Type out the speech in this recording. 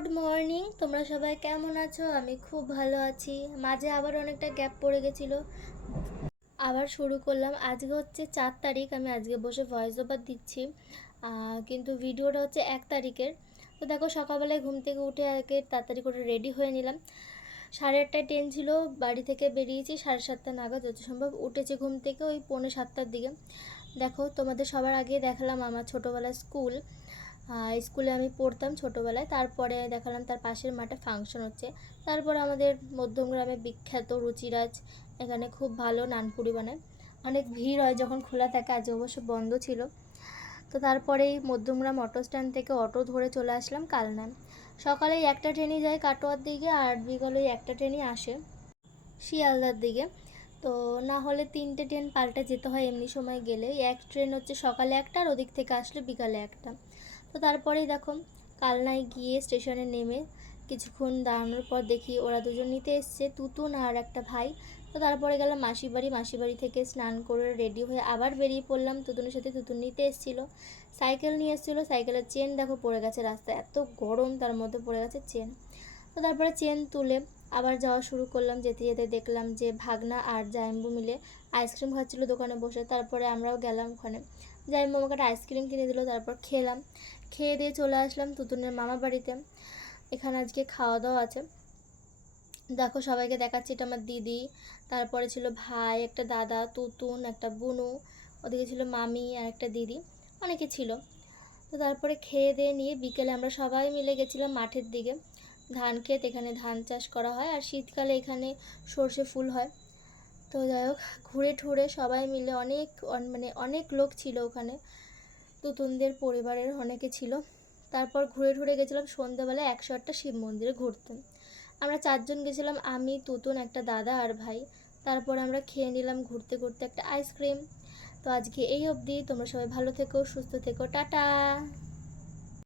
Good morning, তোমরা সবাই কেমন আছো? আমি খুব ভালো আছি। মাঝে আবার অনেকটা গ্যাপ পড়ে গেছিলো, আবার শুরু করলাম। আজকে হচ্ছে 4 তারিখ, আমি আজকে বসে ভয়েস ওভার দিচ্ছি, কিন্তু ভিডিওটা হচ্ছে 1 তারিখের। তো দেখো, সকালবেলায় ঘুম থেকে উঠে আগে তাড়াতাড়ি করে রেডি হয়ে নিলাম। 8:30টায় ট্রেন ছিল, বাড়ি থেকে বেরিয়েছি 7:30 নাগাদ, যত সম্ভব উঠেছি ঘুম থেকে ওই 6:45টার দিকে। দেখো, তোমাদের সবার আগে দেখালাম আমার ছোটোবেলার স্কুল। স্কুলে আমি পড়তাম ছোটোবেলায়, তারপরে দেখালাম তার পাশের মাঠে ফাংশন হচ্ছে। তারপর আমাদের মধ্যমগ্রামে বিখ্যাত রুচিরাজ, এখানে খুব ভালো নানপুরি বানায়, অনেক ভিড় হয় যখন খোলা থাকে, আজ অবশ্য বন্ধ ছিল। তো তারপরেই মধ্যমগ্রাম অটো স্ট্যান্ড থেকে অটো ধরে চলে আসলাম কালনায়। সকালে একটা ট্রেনই যায় কাটোয়ার দিকে, আর বিকালে একটা ট্রেনই আসে শিয়ালদার দিকে। তো না হলে 3টে ট্রেন পাল্টে যেতে হয় এমনি সময় গেলে। এক ট্রেন হচ্ছে সকালে একটা, আর ওদিক থেকে আসলে বিকালে একটা। তো তারপরেই দেখো, কালনায় গিয়ে স্টেশনে নেমে কিছুক্ষণ দাঁড়ানোর পর দেখি ওরা দুজন নিতে এসছে, তুতুন আর একটা ভাই। তো তারপরে গেলাম মাসিবাড়ি থেকে স্নান করে রেডি হয়ে আবার বেরিয়ে পড়লাম তুতুনের সাথে। তুতুন নিতে এসেছিলো, সাইকেল নিয়ে এসেছিলো। সাইকেলের চেন দেখো পড়ে গেছে রাস্তায়, এত গরম তার মধ্যে পড়ে গেছে চেন। তো তারপরে চেন তুলে আবার যাওয়া শুরু করলাম। যেতে যেতে দেখলাম যে ভাগনা আর জাইম্বু মিলে আইসক্রিম খাচ্ছিলো দোকানে বসে। তারপরে আমরাও গেলাম ওখানে, জাইম্বু আমাকে একটা আইসক্রিম কিনে দিল। তারপর খেলাম, খেয়ে দিয়ে চলে আসলাম তুতুনের মামা বাড়িতে। এখানে আজকে খাওয়া দাওয়া আছে। দেখো, সবাইকে দেখাচ্ছি, এটা আমার দিদি, তারপরে ছিল ভাই, একটা দাদা, তুতুন, একটা বুনু, ওদিকে ছিল মামি আর একটা দিদি, অনেকে ছিল। তো তারপরে খেয়ে দিয়ে নিয়ে বিকেলে আমরা সবাই মিলে গেছিলাম মাঠের দিকে। ধান ক্ষেত, এখানে ধান চাষ করা হয়, আর শীতকালে এখানে সর্ষে ফুল হয়। তো যাই হোক, ঘুরে ঠুরে সবাই মিলে অনেক লোক ছিল ওখানে, তুতুনদের পরিবারের অনেকে ছিল। তারপর ঘুরে ঠুরে গেছিলাম সন্ধ্যাবেলায় 108টা শিব মন্দিরে ঘুরতে। আমরা 4জন গেছিলাম, আমি, তুতুন, একটা দাদা আর ভাই। তারপর আমরা খেয়ে নিলাম ঘুরতে ঘুরতে একটা আইসক্রিম। তো আজকে এই অবধি, তোমরা সবাই ভালো থেকো, সুস্থ থেকো, টাটা।